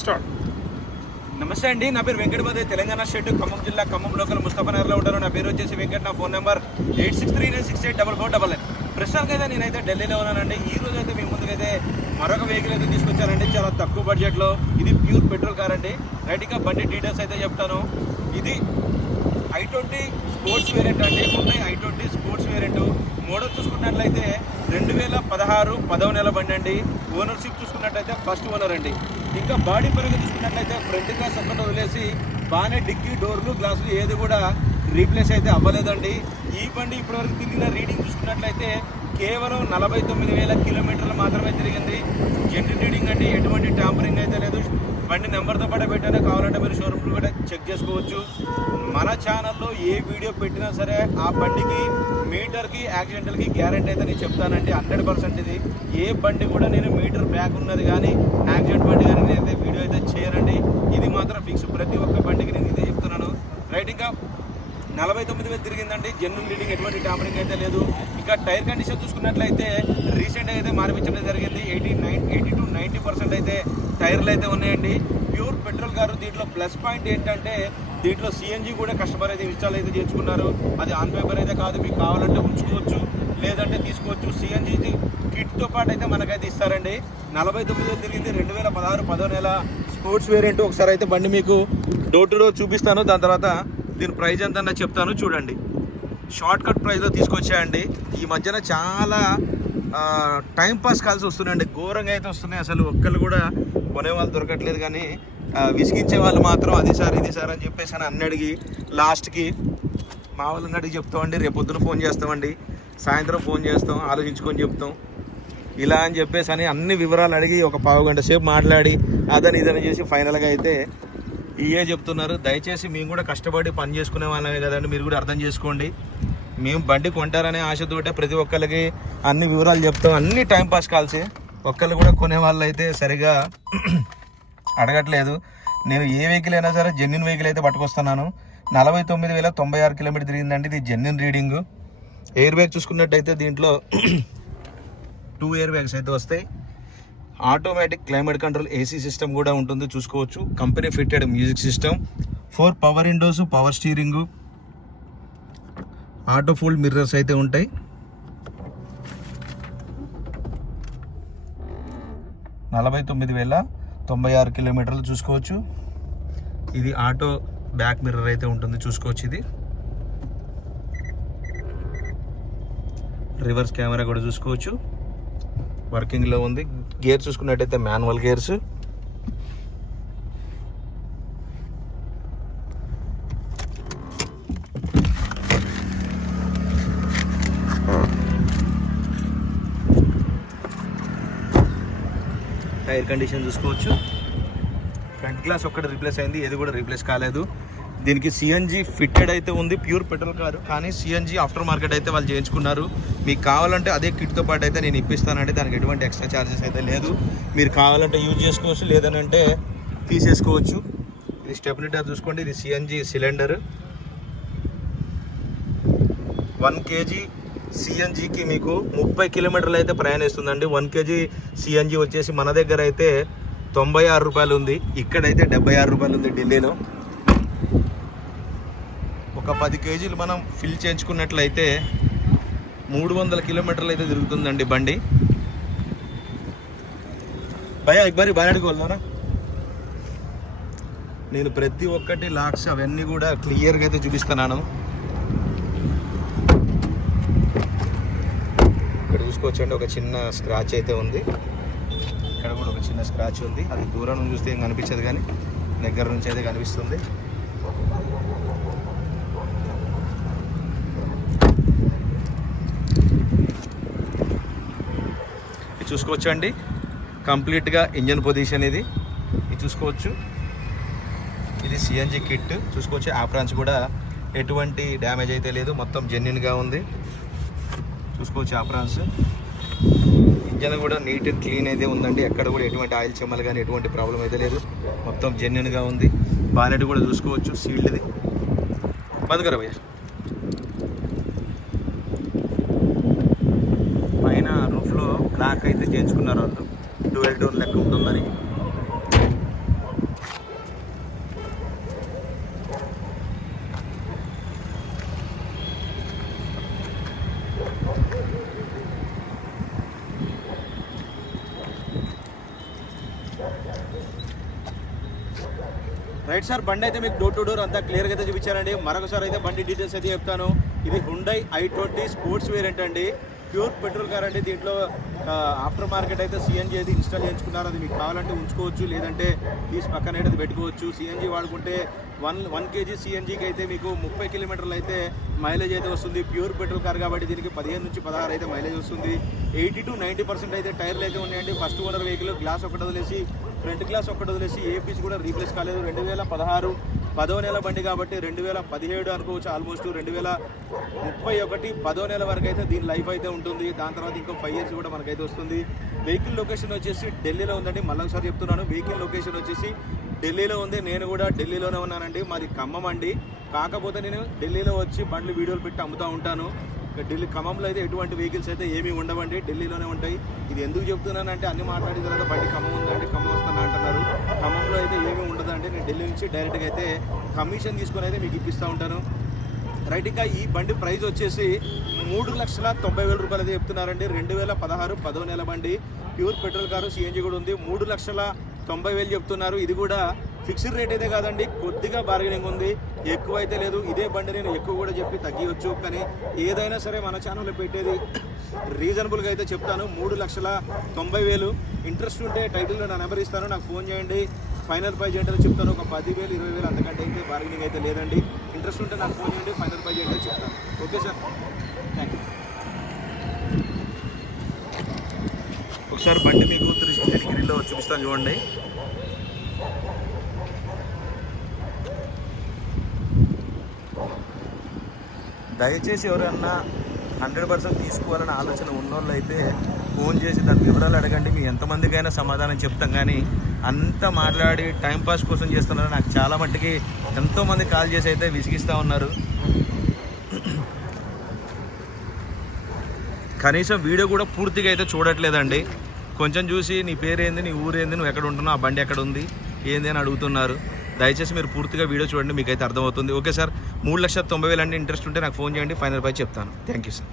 Start. నమస్తే అండి, నా పేరు వెంకటపతి, తెలంగాణ స్టేట్ ఖమ్మం జిల్లా ఖమ్మం లోకల్ ముస్తఫానగర్లో ఉంటాను. నా పేరు వచ్చేసి వెంకట్. నా ఫోన్ నెంబర్ 8639684499. ప్రస్తుతానికి అయితే నేనైతే ఢిల్లీలో ఉన్నానండి. ఈ రోజు అయితే మీ ముందుకైతే మరొక వెహికల్ అయితే తీసుకొచ్చానండి, చాలా తక్కువ బడ్జెట్లో. ఇది ప్యూర్ పెట్రోల్ కార్ అండి. రైట్గా బండి డీటెయిల్స్ అయితే చెప్తాను. ఇది i20 స్పోర్ట్స్ వేరియంట్ అండి. ఉన్నాయి i20 స్పోర్ట్స్ వేరియంట్. మోడల్ చూసుకున్నట్లయితే 2016 10వ నెల బండి అండి. ఓనర్షిప్ చూసుకున్నట్లయితే ఫస్ట్ ఓనర్ అండి. ఇంకా బాడీ పరంగా చూసుకున్నట్లయితే ఫ్రంట్ గ్లాస్ ఒక్కటి వదిలేసి బాగానే డిక్కీ డోర్లు గ్లాసులు ఏది కూడా రీప్లేస్ అయితే అవ్వలేదండి. ఈ బండి ఇప్పటివరకు తిరిగిన రీడింగ్ చూసుకున్నట్లయితే కేవలం 49,000 కిలోమీటర్లు మాత్రమే తిరిగింది. జెన్యున్ రీడింగ్ అండి, ఎటువంటి ట్యాంపరింగ్ అయితే లేదు. బండి నెంబర్తో పాటు పెట్టానే, కావాలంటే మీరు షోరూమ్లో కూడా చెక్ చేసుకోవచ్చు. మన ఛానల్లో ఏ వీడియో పెట్టినా సరే ఆ బండికి మీటర్కి యాక్సిడెంటల్కి గ్యారెంటీ అయితే నేను చెప్తానండి. 100% ఇది. ఏ బండి కూడా నేను మీటర్ బ్యాక్ ఉన్నది కానీ యాక్సిడెంట్ బండి కానీ నేనైతే వీడియో అయితే చేయనండి. ఇది మాత్రం ఫిక్స్. ప్రతి ఒక్క బండికి నేను ఇదే చెప్తున్నాను. రైట్, ఇంకా 49,000 తిరిగిందండి. జెన్యున్ రీడింగ్, ఎటువంటి ట్యాంపరింగ్ అయితే లేదు. ఇంకా టైర్ కండిషన్ చూసుకున్నట్లయితే రీసెంట్గా అయితే మార్పించడం జరిగింది. 80 to 90% అయితే టైర్లు అయితే ఉన్నాయండి. Pure petrol car. దీంట్లో ప్లస్ పాయింట్ ఏంటంటే దీంట్లో సిఎన్జీ కూడా కస్టమర్ అయితే ఇన్స్టాల్ అయితే చేసుకున్నారు. అది ఆన్ పేపర్ అయితే కాదు, మీకు కావాలంటే ఉంచుకోవచ్చు, లేదంటే తీసుకోవచ్చు. సిఎన్జీ కిట్తో పాటు అయితే మనకైతే ఇస్తారండి. 49,000 తిరిగింది. 2016 10వ నెల స్పోర్ట్స్ వేరియంట్. ఒకసారి అయితే బండి మీకు డోర్ టు డోర్ చూపిస్తాను. దాని తర్వాత దీని ప్రైస్ ఎంత చెప్తాను చూడండి. షార్ట్ కట్ ప్రైస్లో తీసుకొచ్చాయండి. ఈ మధ్యన చాలా టైం పాస్ కాల్సి వస్తున్నాయండి, ఘోరంగా అయితే వస్తున్నాయి. అసలు ఒక్కళ్ళు కూడా కొనేవాళ్ళు దొరకట్లేదు. కానీ విసిగించే వాళ్ళు మాత్రం అది సార్ ఇది సార్ అని చెప్పేసి అని అడిగి లాస్ట్కి మా వాళ్ళని అడిగి చెప్తామండి. రేపు పొద్దున ఫోన్ చేస్తామండి, సాయంత్రం ఫోన్ చేస్తాం, ఆలోచించుకొని చెప్తాం ఇలా అని చెప్పేసి అని అన్ని వివరాలు అడిగి ఒక పావు గంట సేపు మాట్లాడి అదని ఇదని చేసి ఫైనల్గా అయితే ఇవే చెప్తున్నారు. దయచేసి మేము కూడా కష్టపడి పని చేసుకునే వాళ్ళమే కదండి, మీరు కూడా అర్థం చేసుకోండి. మేము బండి కొంటారనే ఆశతోటే ప్రతి ఒక్కరికి అన్ని వివరాలు చెప్తాం. అన్ని టైంపాస్ కాల్సి ఒక్కళ్ళు కూడా కొనే వాళ్ళు అయితే సరిగా అడగట్లేదు. నేను ఏ వెహికల్ అయినా సరే జెన్యున్ వెహికల్ అయితే పట్టుకొస్తున్నాను. 49,096 కిలోమీటర్ తిరిగిందండి. ఇది జెన్యున్ రీడింగు. ఎయిర్ బ్యాగ్ చూసుకున్నట్టయితే దీంట్లో 2 ఎయిర్ బ్యాగ్స్ అయితే వస్తాయి. Automatic climate control AC system కూడా ఉంటుంది, చూసుకోవచ్చు. Company fitted music system, 4 power Windows, power steering, auto fold mirrors అయితే ఉంటాయి. $49,096 కిలోమీటర్లు చూసుకోవచ్చు. ఇది ఆటో బ్యాక్ మిర్రర్ అయితే ఉంటుంది, చూసుకోవచ్చు. ఇది రివర్స్ కెమెరా కూడా చూసుకోవచ్చు, వర్కింగ్లో ఉంది. గేర్ చూసుకున్నట్టయితే మాన్యువల్ గేర్స్. టైర్ కండిషన్ చూసుకోవచ్చు. ఫ్రంట్ గ్లాస్ ఒక్కటి రీప్లేస్ అయింది, ఏది కూడా రీప్లేస్ కాలేదు. దీనికి సిఎన్జీ ఫిట్టెడ్ అయితే ఉంది. ప్యూర్ పెట్రోల్ కారు కానీ సిఎన్జీ ఆఫ్టర్ మార్కెట్ అయితే వాళ్ళు చేయించుకున్నారు. మీకు కావాలంటే అదే కిట్తో పాటు అయితే నేను ఇప్పిస్తానంటే దానికి ఎటువంటి ఎక్స్ట్రా ఛార్జెస్ అయితే లేదు. మీరు కావాలంటే యూజ్ చేసుకోవచ్చు, లేదనంటే తీసేసుకోవచ్చు. ఇది స్టెప్నీ టైర్ చూసుకోండి. ఇది సిఎన్జీ సిలిండర్. 1 kg సిఎన్జీకి మీకు 30 కిలోమీటర్లు అయితే ప్రయాణిస్తుందండి. 1 kg సిఎన్జీ వచ్చేసి మన దగ్గర అయితే 96 రూపాయలు ఉంది, ఇక్కడైతే 76 రూపాయలు ఉంది ఢిల్లీలో. ఒక 10 kgలు మనం ఫిల్ చేయించుకున్నట్లయితే 300 కిలోమీటర్లు అయితే తిరుగుతుందండి బండి. భయ్యా ఇబ్బంది బాగా అడుగుతున్నారా? నేను ప్రతి ఒక్కటి లాక్స్ అవన్నీ కూడా క్లియర్గా అయితే చూపిస్తున్నాను. ఇక్కడ చూసుకోవచ్చండి, ఒక చిన్న స్క్రాచ్ అయితే ఉంది. ఇక్కడ కూడా ఒక చిన్న స్క్రాచ్ ఉంది. అది దూరం నుంచి చూస్తే ఏం కనిపించదు, కానీ దగ్గర నుంచి అయితే కనిపిస్తుంది. ఇది చూసుకోవచ్చు అండి, కంప్లీట్గా ఇంజన్ పొజిషన్ ఇది చూసుకోవచ్చు. ఇది సిఎన్జీ కిట్ చూసుకోవచ్చు. ఆప్రాన్స్ కూడా ఎటువంటి డ్యామేజ్ అయితే లేదు, మొత్తం జెన్యున్గా ఉంది, చూసుకోవచ్చు. ఆప్రాన్స్ ఇంజన్ కూడా నీట్ అండ్ క్లీన్ అయితే ఉందండి. ఎక్కడ కూడా ఎటువంటి ఆయిల్ చెమ్మలు కానీ ఎటువంటి ప్రాబ్లం అయితే లేదు, మొత్తం జెన్యున్గా ఉంది. బానెట్ కూడా చూసుకోవచ్చు, సీల్డ్ది. బంద్ కరా భయ్యా. పైన రూఫ్లో బ్లాక్ అయితే చేయించుకున్నారు వాళ్ళు, డ్యూయల్ డోర్ లెక్క ఉంటుందని. రైట్ సార్, బండి అయితే మీకు డోర్ టు డోర్ అంతా క్లియర్గా అయితే చూపించారండి. మరొకసారి అయితే బండి డీటెయిల్స్ అయితే చెప్తాను. ఇది హుండై i20 స్పోర్ట్స్ వేరియంట్ అండి, ప్యూర్ పెట్రోల్ కార్ అండి. దీంట్లో ఆఫ్టర్ మార్కెట్ అయితే సిఎన్జీ అయితే ఇన్స్టాల్ చేయించుకున్నారు. అది మీకు కావాలంటే ఉంచుకోవచ్చు, లేదంటే తీసి పక్కన అయితే పెట్టుకోవచ్చు. సిఎన్జీ వాడుకుంటే 1 kg సిఎన్జీకి అయితే మీకు 30 కిలోమీటర్లు అయితే మైలేజ్ అయితే వస్తుంది. ప్యూర్ పెట్రోల్ కార్ కాబట్టి దీనికి 15 నుంచి 16 అయితే మైలేజ్ వస్తుంది. 80 to 90% అయితే టైర్లు అయితే ఉన్నాయండి. ఫస్ట్ ఓనర్ వెహికల్, గ్లాస్ ఒకటి వదిలేసి ఫ్రంట్ గ్లాస్ ఒకటి వదిలేసి ఏ పీస్ కూడా రీప్లేస్ కాలేదు. 2016 10వ నెల బండి కాబట్టి 2017 అనుకోవచ్చు. ఆల్మోస్ట్ 2031 10వ నెల వరకు అయితే దీని లైఫ్ అయితే ఉంటుంది. దాని తర్వాత ఇంకో 5 years కూడా మనకైతే వస్తుంది. వెహికల్ లొకేషన్ వచ్చేసి ఢిల్లీలో ఉందండి. మళ్ళీ ఒకసారి చెప్తున్నాను, వెహికల్ లొకేషన్ వచ్చేసి ఢిల్లీలో ఉంది. నేను కూడా ఢిల్లీలోనే ఉన్నానండి. మాది ఖమ్మం అండి. కాకపోతే నేను ఢిల్లీలో వచ్చి బండ్లు వీడియోలు పెట్టి అమ్ముతూ ఉంటాను. ఢిల్లీ ఖమ్మంలో అయితే ఎటువంటి వెహికల్స్ అయితే ఏమీ ఉండవండి, ఢిల్లీలోనే ఉంటాయి. ఇది ఎందుకు చెప్తున్నానంటే అన్ని మాట్లాడిన తర్వాత బండి ఖమ్మం ఉందండి, ఖమ్మం వస్తున్నా అంటున్నారు. ఖమ్మంలో అయితే ఏమీ ఉండదండి. నేను ఢిల్లీ నుంచి డైరెక్ట్గా అయితే కమిషన్ తీసుకొని అయితే మీకు ఇప్పిస్తూ ఉంటాను. రైట్, ఇంకా ఈ బండి ప్రైస్ వచ్చేసి 3,90,000 రూపాయలు అయితే చెప్తున్నారండి. 2016 10వ నెల బండి, ప్యూర్ పెట్రోల్ కారు, సిఎన్జీ కూడా ఉంది. 3,90,000 చెప్తున్నారు. ఇది కూడా ఫిక్స్డ్ రేట్ అయితే కాదండి, కొద్దిగా బార్గెనింగ్ ఉంది, ఎక్కువ అయితే లేదు. ఇదే బండి నేను ఎక్కువ కూడా చెప్పి తగ్గియొచ్చు, కానీ ఏదైనా సరే మన ఛానల్లో పెట్టేది రీజనబుల్గా అయితే చెప్తాను. 3,90,000. ఇంట్రెస్ట్ ఉంటే టైటిల్లో నా నెంబర్ ఇస్తాను, నాకు ఫోన్ చేయండి. ఫైనల్ ప్రైజ్ ఏంటో చెప్తాను. ఒక 10,000 20,000 అంతకంటే అయితే బార్గెనింగ్ అయితే లేదండి. ఇంట్రెస్ట్ ఉంటే నాకు ఫోన్ చేయండి, ఫైనల్ ప్రైజ్ ఏంటో చెప్తాను. Okay sir, thank you. ఒకసారి బండి మీకు 360 డిగ్రీలో చూపిస్తాను చూడండి. దయచేసి ఎవరన్నా 100% తీసుకోవాలని ఆలోచన ఉన్నోళ్ళు అయితే ఫోన్ చేసి దాని వివరాలు అడగండి. మీ ఎంతమందికైనా సమాధానం చెప్తాం, కానీ అంతా మాట్లాడి టైంపాస్ కోసం చేస్తున్నారు. నాకు చాలా మట్టుకి ఎంతోమంది కాల్ చేసి అయితే విసిగిస్తూ ఉన్నారు. కనీసం వీడియో కూడా పూర్తిగా అయితే చూడట్లేదండి. కొంచెం చూసి నీ పేరేంది, నీ ఊరేంది, నువ్వు ఎక్కడ ఉంటున్నావు, ఆ బండి ఎక్కడ ఉంది, ఏంది అని అడుగుతున్నారు. దయచేసి మీరు పూర్తిగా వీడియో చూడండి, మీకైతే అర్థమవుతుంది. ఓకే సార్, 3,90,000 అండి. ఇంట్రెస్ట్ ఉంటే నాకు ఫోన్ చేయండి, ఫైనల్ ప్రైస్ చెప్తాను. Thank you sir.